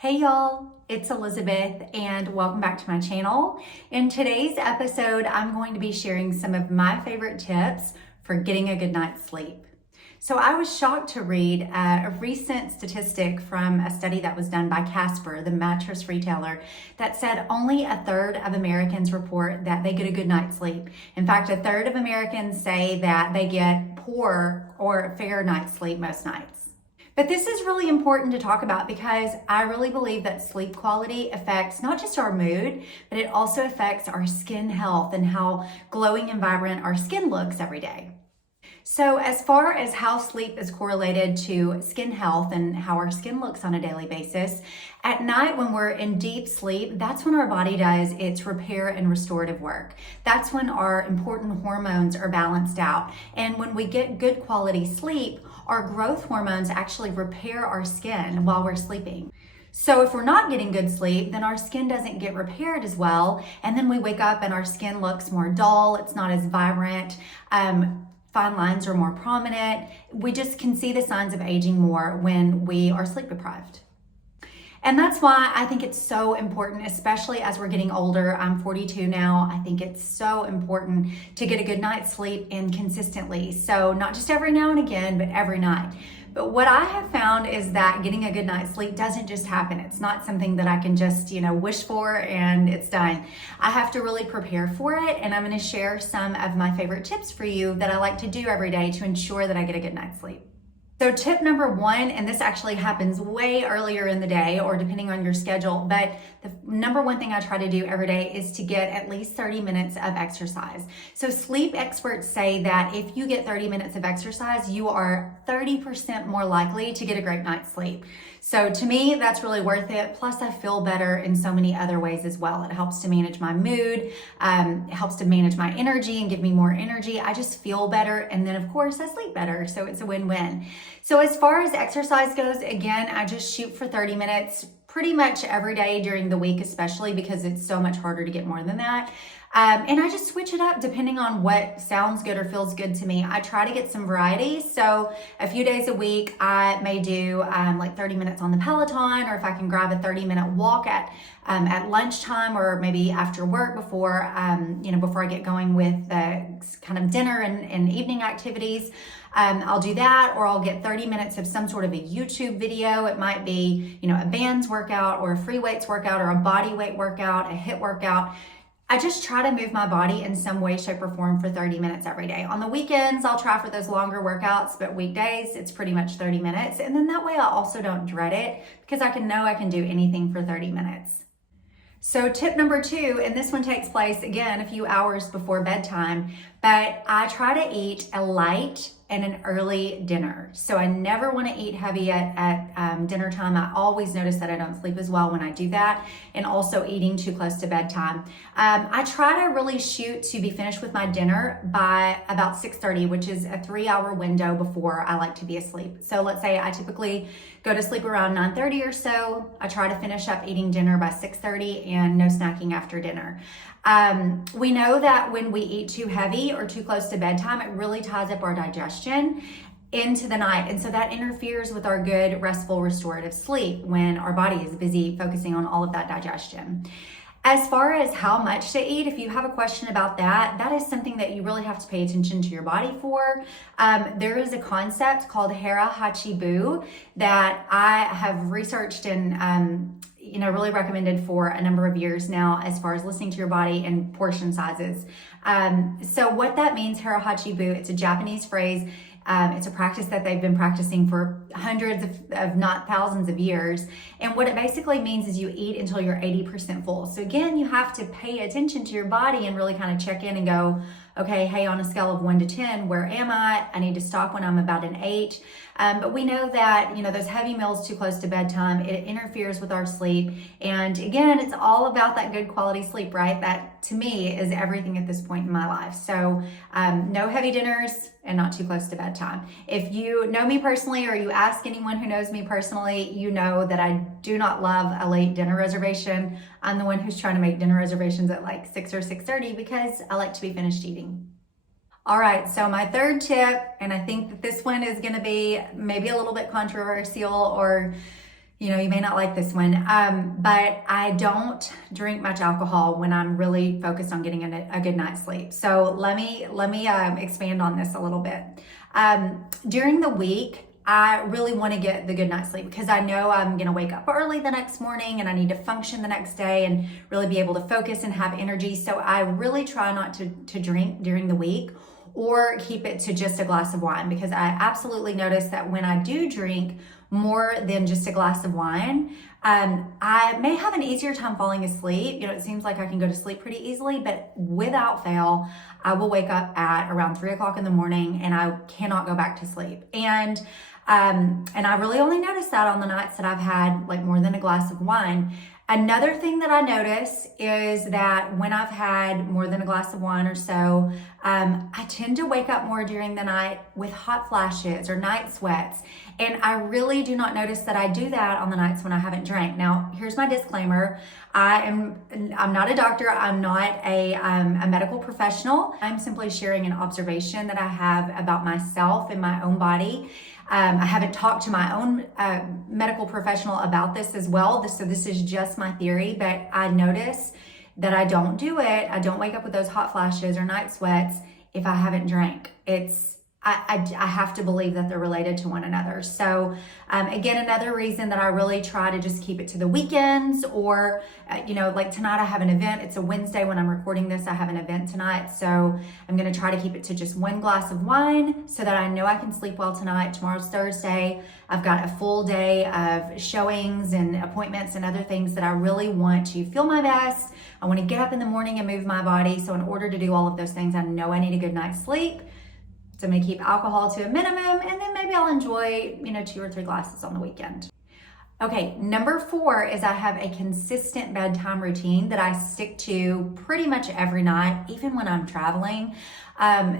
Hey y'all, it's Elizabeth and welcome back to my channel. In today's episode, I'm going to be sharing some of my favorite tips for getting a good night's sleep. So I was shocked to read a recent statistic from a study that was done by Casper, the mattress retailer, that said only a third of Americans report that they get a good night's sleep. In fact, a third of Americans say that they get poor or fair night's sleep most nights. But this is really important to talk about because I really believe that sleep quality affects not just our mood, but it also affects our skin health and how glowing and vibrant our skin looks every day. So as far as how sleep is correlated to skin health and how our skin looks on a daily basis, at night when we're in deep sleep, that's when our body does its repair and restorative work. That's when our important hormones are balanced out. And when we get good quality sleep, our growth hormones actually repair our skin while we're sleeping. So if we're not getting good sleep, then our skin doesn't get repaired as well. And then we wake up and our skin looks more dull. It's not as vibrant. Fine lines are more prominent. We just can see the signs of aging more when we are sleep deprived. And that's why I think it's so important, especially as we're getting older. I'm 42 now. I think it's so important to get a good night's sleep and consistently. So not just every now and again, but every night. But what I have found is that getting a good night's sleep doesn't just happen. It's not something that I can just, wish for and it's done. I have to really prepare for it. And I'm going to share some of my favorite tips for you that I like to do every day to ensure that I get a good night's sleep. So tip number one, and this actually happens way earlier in the day or depending on your schedule, but the number one thing I try to do every day is to get at least 30 minutes of exercise. So sleep experts say that if you get 30 minutes of exercise, you are 30% more likely to get a great night's sleep. So to me, that's really worth it. Plus I feel better in so many other ways as well. It helps to manage my mood, it helps to manage my energy and give me more energy. I just feel better. And then of course I sleep better. So it's a win-win. So as far as exercise goes, again, I just shoot for 30 minutes pretty much every day during the week, especially because it's so much harder to get more than that. And I just switch it up depending on what sounds good or feels good to me. I try to get some variety. So a few days a week, I may do like 30 minutes on the Peloton, or if I can grab a 30-minute walk at lunchtime or maybe after work before I get going with the kind of dinner and evening activities. I'll do that, or I'll get 30 minutes of some sort of a YouTube video. It might be, a bands workout or a free weights workout or a body weight workout, a HIIT workout. I just try to move my body in some way, shape, or form for 30 minutes every day. On the weekends, I'll try for those longer workouts, but weekdays, it's pretty much 30 minutes. And then that way I also don't dread it because I can do anything for 30 minutes. So tip number two, and this one takes place again a few hours before bedtime, but I try to eat a light and an early dinner. So I never want to eat heavy at dinner time. I always notice that I don't sleep as well when I do that, and also eating too close to bedtime. I try to really shoot to be finished with my dinner by about 6:30, which is a 3-hour window before I like to be asleep. So let's say I typically go to sleep around 9:30 or so. I try to finish up eating dinner by 6:30 and no snacking after dinner. We know that when we eat too heavy or too close to bedtime, it really ties up our digestion into the night. And so that interferes with our good, restful, restorative sleep when our body is busy focusing on all of that digestion. As far as how much to eat, if you have a question about that, that is something that you really have to pay attention to your body for. There is a concept called Hara Hachibu that I have researched and really recommended for a number of years now as far as listening to your body and portion sizes. So what that means, Hara Hachibu, it's a Japanese phrase. It's a practice that they've been practicing for hundreds of not thousands of years. And what it basically means is you eat until you're 80% full. So again, you have to pay attention to your body and really kind of check in and go, okay, hey, on a scale of 1 to 10, where am I? I need to stop when I'm about an 8. But we know that, those heavy meals too close to bedtime, it interferes with our sleep. And again, it's all about that good quality sleep, right? That to me is everything at this point in my life. So no heavy dinners and not too close to bedtime. If you know me personally or you ask anyone who knows me personally, you know that I do not love a late dinner reservation. I'm the one who's trying to make dinner reservations at like 6 or 6:30 because I like to be finished eating. All right, so my third tip, and I think that this one is gonna be maybe a little bit controversial or You may not like this one, but I don't drink much alcohol when I'm really focused on getting a good night's sleep. So let me expand on this a little bit. During the week, I really want to get the good night's sleep because I know I'm going to wake up early the next morning and I need to function the next day and really be able to focus and have energy. So I really try not to drink during the week or keep it to just a glass of wine, because I absolutely notice that when I do drink more than just a glass of wine, I may have an easier time falling asleep. It seems like I can go to sleep pretty easily, but without fail, I will wake up at around 3 o'clock in the morning and I cannot go back to sleep. And I really only notice that on the nights that I've had like more than a glass of wine. Another thing that I notice is that when I've had more than a glass of wine or so, I tend to wake up more during the night with hot flashes or night sweats. And I really do not notice that I do that on the nights when I haven't drank. Now, here's my disclaimer. I'm not a doctor. I'm not a medical professional. I'm simply sharing an observation that I have about myself and my own body. I haven't talked to my own medical professional about this as well. So this is just my theory, but I notice that I don't do it. I don't wake up with those hot flashes or night sweats if I haven't drank. I have to believe that they're related to one another. So again, another reason that I really try to just keep it to the weekends, or like tonight I have an event. It's a Wednesday when I'm recording this. I have an event tonight, so I'm going to try to keep it to just one glass of wine so that I know I can sleep well tonight. Tomorrow's Thursday. I've got a full day of showings and appointments and other things that I really want to feel my best. I want to get up in the morning and move my body. So in order to do all of those things, I know I need a good night's sleep. So I'm going to keep alcohol to a minimum, and then maybe I'll enjoy, 2 or 3 glasses on the weekend. Okay, number 4 is I have a consistent bedtime routine that I stick to pretty much every night, even when I'm traveling.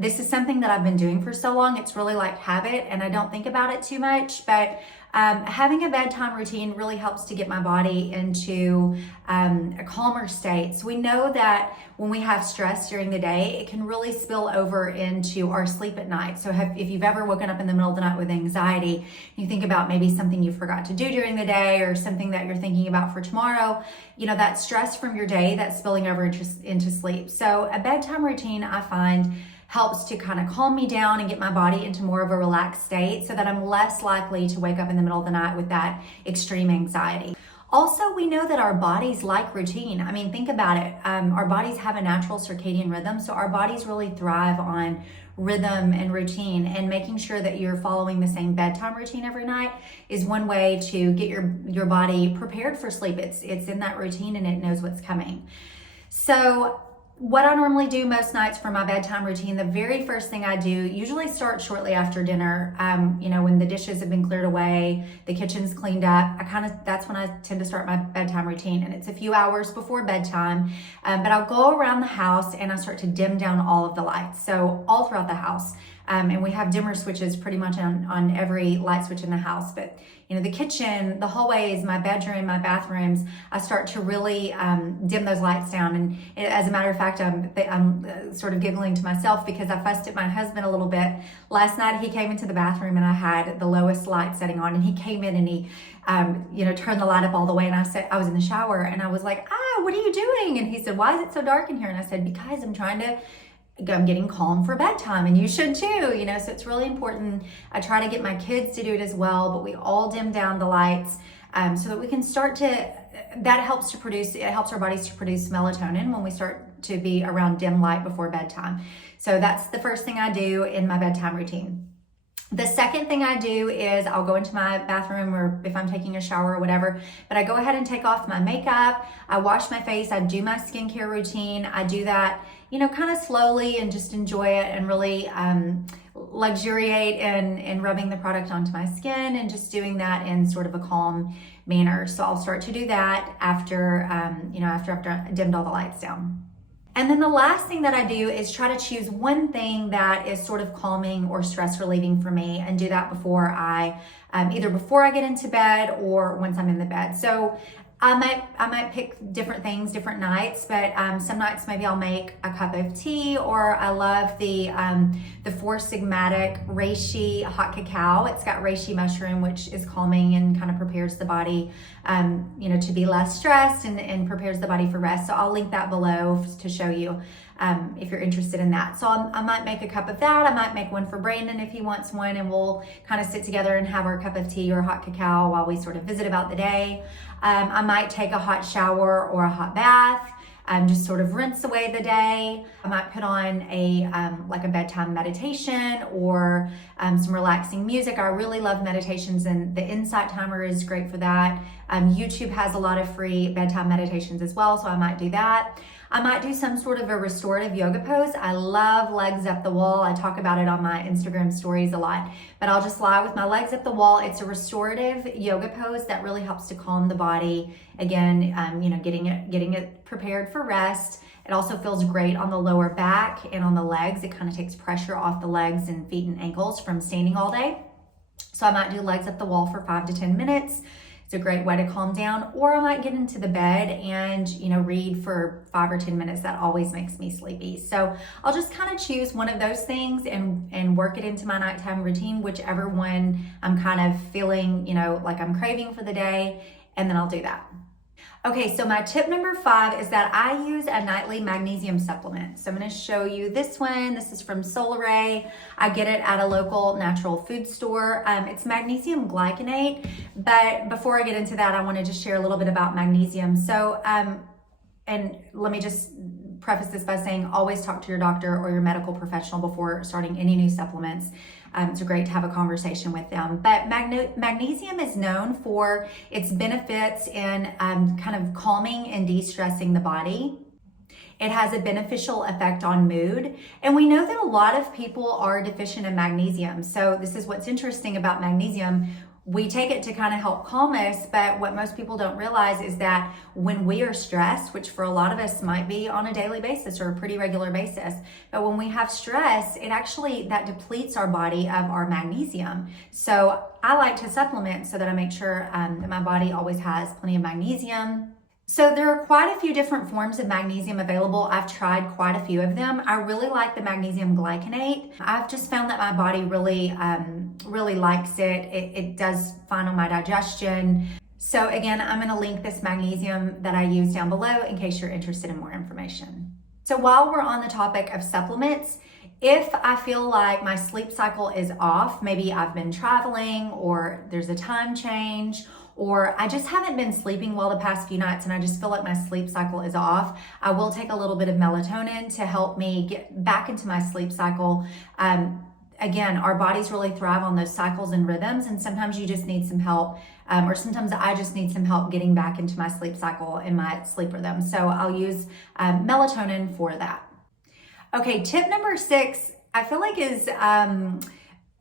This is something that I've been doing for so long. It's really like habit, and I don't think about it too much, but having a bedtime routine really helps to get my body into a calmer state. So we know that when we have stress during the day, it can really spill over into our sleep at night. So if you've ever woken up in the middle of the night with anxiety, you think about maybe something you forgot to do during the day or something that you're thinking about for tomorrow, that stress from your day that's spilling over into sleep. So a bedtime routine, I find, helps to kind of calm me down and get my body into more of a relaxed state so that I'm less likely to wake up in the middle of the night with that extreme anxiety. Also, we know that our bodies like routine. I mean, think about it. Our bodies have a natural circadian rhythm, so our bodies really thrive on rhythm and routine, and making sure that you're following the same bedtime routine every night is one way to get your body prepared for sleep. It's in that routine and it knows what's coming. So what I normally do most nights for my bedtime routine, the very first thing I do usually starts shortly after dinner. When the dishes have been cleared away, the kitchen's cleaned up, that's when I tend to start my bedtime routine. And it's a few hours before bedtime, but I'll go around the house and I start to dim down all of the lights. So all throughout the house. And we have dimmer switches pretty much on every light switch in the house. But the kitchen, the hallways, my bedroom, my bathrooms, I start to really dim those lights down. And as a matter of fact, I'm sort of giggling to myself because I fussed at my husband a little bit. Last night he came into the bathroom and I had the lowest light setting on, and he came in and he turned the light up all the way. And I was in the shower and I was like, what are you doing? And he said, why is it so dark in here? And I said, because I'm getting calm for bedtime, and you should too, so it's really important. I try to get my kids to do it as well, but we all dim down the lights so that we can that helps our bodies to produce melatonin when we start to be around dim light before bedtime. So that's the first thing I do in my bedtime routine. The second thing I do is I'll go into my bathroom, or if I'm taking a shower or whatever, but I go ahead and take off my makeup. I wash my face. I do my skincare routine. I do that, kind of slowly and just enjoy it and really luxuriate in rubbing the product onto my skin and just doing that in sort of a calm manner. So I'll start to do that after I dimmed all the lights down. And then the last thing that I do is try to choose one thing that is sort of calming or stress relieving for me, and do that before I either before I get into bed or once I'm in the bed. So I might pick different things, different nights, but some nights maybe I'll make a cup of tea, or I love the Four Sigmatic reishi hot cacao. It's got reishi mushroom, which is calming and kind of prepares the body, to be less stressed and prepares the body for rest. So I'll link that below to show you if you're interested in that. So I might make a cup of that. I might make one for Brandon if he wants one, and we'll kind of sit together and have our cup of tea or hot cacao while we sort of visit about the day. I might take a hot shower or a hot bath, just sort of rinse away the day. I might put on like a bedtime meditation or some relaxing music. I really love meditations, and the Insight Timer is great for that. YouTube has a lot of free bedtime meditations as well, so I might do that. I might do some sort of a restorative yoga pose. I love legs up the wall. I talk about it on my Instagram stories a lot, but I'll just lie with my legs up the wall. It's a restorative yoga pose that really helps to calm the body. Again, getting it prepared for rest. It also feels great on the lower back and on the legs. It kind of takes pressure off the legs and feet and ankles from standing all day. So I might do legs up the wall for 5 to 10 minutes. It's a great way to calm down. Or I might get into the bed and, read for 5 or 10 minutes. That always makes me sleepy. So I'll just kind of choose one of those things and work it into my nighttime routine, whichever one I'm kind of feeling, like I'm craving for the day, and then I'll do that. Okay, so my tip number 5 is that I use a nightly magnesium supplement. So I'm going to show you this one. This is from Solaray. I get it at a local natural food store. It's magnesium glycinate, but before I get into that, I want to just share a little bit about magnesium. So, and let me just preface this by saying always talk to your doctor or your medical professional before starting any new supplements. It's great to have a conversation with them. But magnesium is known for its benefits in kind of calming and de-stressing the body. It has a beneficial effect on mood. And we know that a lot of people are deficient in magnesium. So this is what's interesting about magnesium. We take it to kind of help calm us, but what most people don't realize is that when we are stressed, which for a lot of us might be on a daily basis or a pretty regular basis, but when we have stress, that depletes our body of our magnesium. So I like to supplement so that I make sure that my body always has plenty of magnesium. So there are quite a few different forms of magnesium available. I've tried quite a few of them. I really like the magnesium glycinate. I've just found that my body really likes it. It does fine on my digestion. So again, I'm going to link this magnesium that I use down below in case you're interested in more information. So while we're on the topic of supplements, if I feel like my sleep cycle is off, maybe I've been traveling or there's a time change, or I just haven't been sleeping well the past few nights and I just feel like my sleep cycle is off, I will take a little bit of melatonin to help me get back into my sleep cycle. Again, our bodies really thrive on those cycles and rhythms, and sometimes you just need some help, or sometimes I just need some help getting back into my sleep cycle and my sleep rhythm. So I'll use melatonin for that. Okay, tip number 6, I feel like is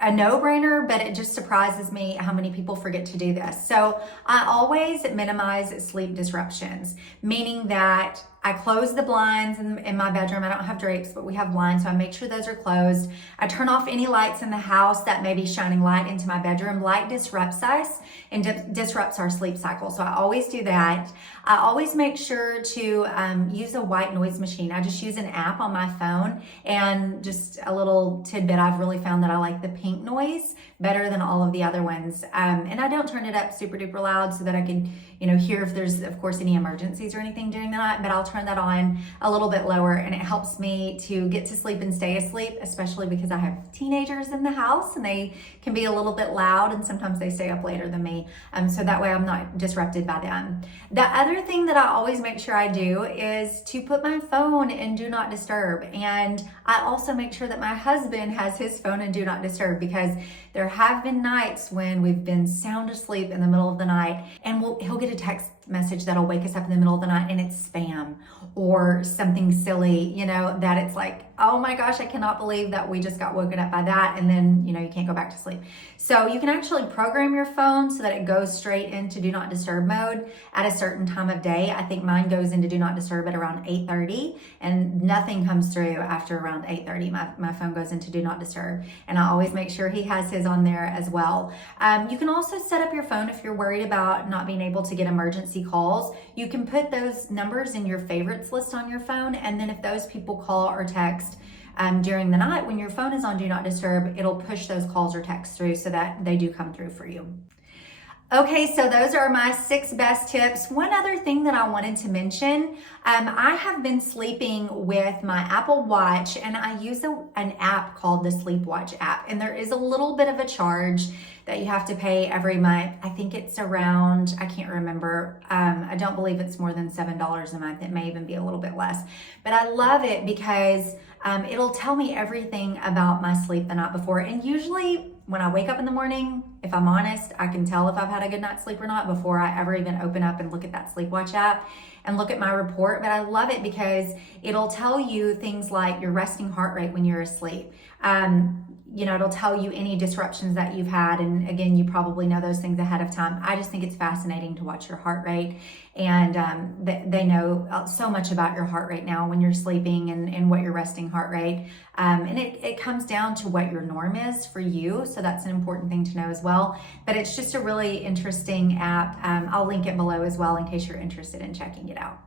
a no-brainer, but it just surprises me how many people forget to do this. So I always minimize sleep disruptions, meaning that I close the blinds in my bedroom. I don't have drapes, but we have blinds, so I make sure those are closed. I turn off any lights in the house that may be shining light into my bedroom. Light disrupts us and disrupts our sleep cycle, so I always do that. I always make sure to use a white noise machine. I just use an app on my phone, and just a little tidbit, I've really found that I like the pink noise better than all of the other ones. And I don't turn it up super duper loud so that I can, hear if there's, of course, any emergencies or anything during the night, but I'll turn that on a little bit lower, and it helps me to get to sleep and stay asleep, especially because I have teenagers in the house and they can be a little bit loud, and sometimes they stay up later than me. So that way I'm not disrupted by them. The other thing that I always make sure I do is to put my phone in do not disturb. And I also make sure that my husband has his phone in do not disturb, because there have been nights when we've been sound asleep in the middle of the night and he'll get a text message that'll wake us up in the middle of the night, and it's spam or something silly, that it's like, oh my gosh, I cannot believe that we just got woken up by that. And then, you know, you can't go back to sleep. So you can actually program your phone so that it goes straight into do not disturb mode at a certain time of day. I think mine goes into do not disturb at around 8:30 and nothing comes through after around 8:30. My phone goes into do not disturb, and I always make sure he has his on there as well. You can also set up your phone if you're worried about not being able to get emergency calls. You can put those numbers in your favorites list on your phone, and then if those people call or text during the night when your phone is on do not disturb, it'll push those calls or texts through so that they do come through for you. Okay, so those are my 6 best tips. One other thing that I wanted to mention, I have been sleeping with my Apple Watch, and I use an app called the Sleep Watch app, and there is a little bit of a charge that you have to pay every month. I think it's around, I can't remember. I don't believe it's more than $7 a month. It may even be a little bit less, but I love it because it'll tell me everything about my sleep the night before. And usually when I wake up in the morning, if I'm honest, I can tell if I've had a good night's sleep or not before I ever even open up and look at that Sleep Watch app and look at my report. But I love it because it'll tell you things like your resting heart rate when you're asleep. You know, it'll tell you any disruptions that you've had. And again, you probably know those things ahead of time. I just think it's fascinating to watch your heart rate. And they know so much about your heart rate now when you're sleeping and what your resting heart rate. And it comes down to what your norm is for you. So that's an important thing to know as well. But it's just a really interesting app. I'll link it below as well in case you're interested in checking it out.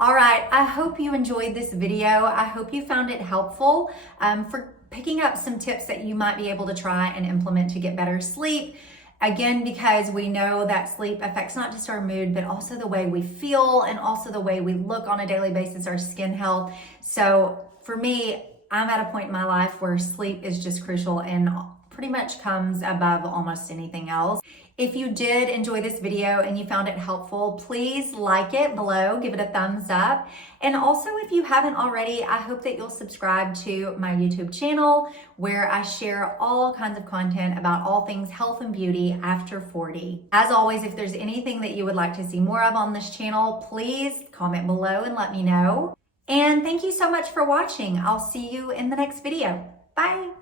All right, I hope you enjoyed this video. I hope you found it helpful for picking up some tips that you might be able to try and implement to get better sleep. Again, because we know that sleep affects not just our mood, but also the way we feel and also the way we look on a daily basis, our skin health. So for me, I'm at a point in my life where sleep is just crucial and pretty much comes above almost anything else. If you did enjoy this video and you found it helpful, please like it below, give it a thumbs up. And also, if you haven't already, I hope that you'll subscribe to my YouTube channel where I share all kinds of content about all things health and beauty after 40. As always, if there's anything that you would like to see more of on this channel, please comment below and let me know. And thank you so much for watching. I'll see you in the next video. Bye.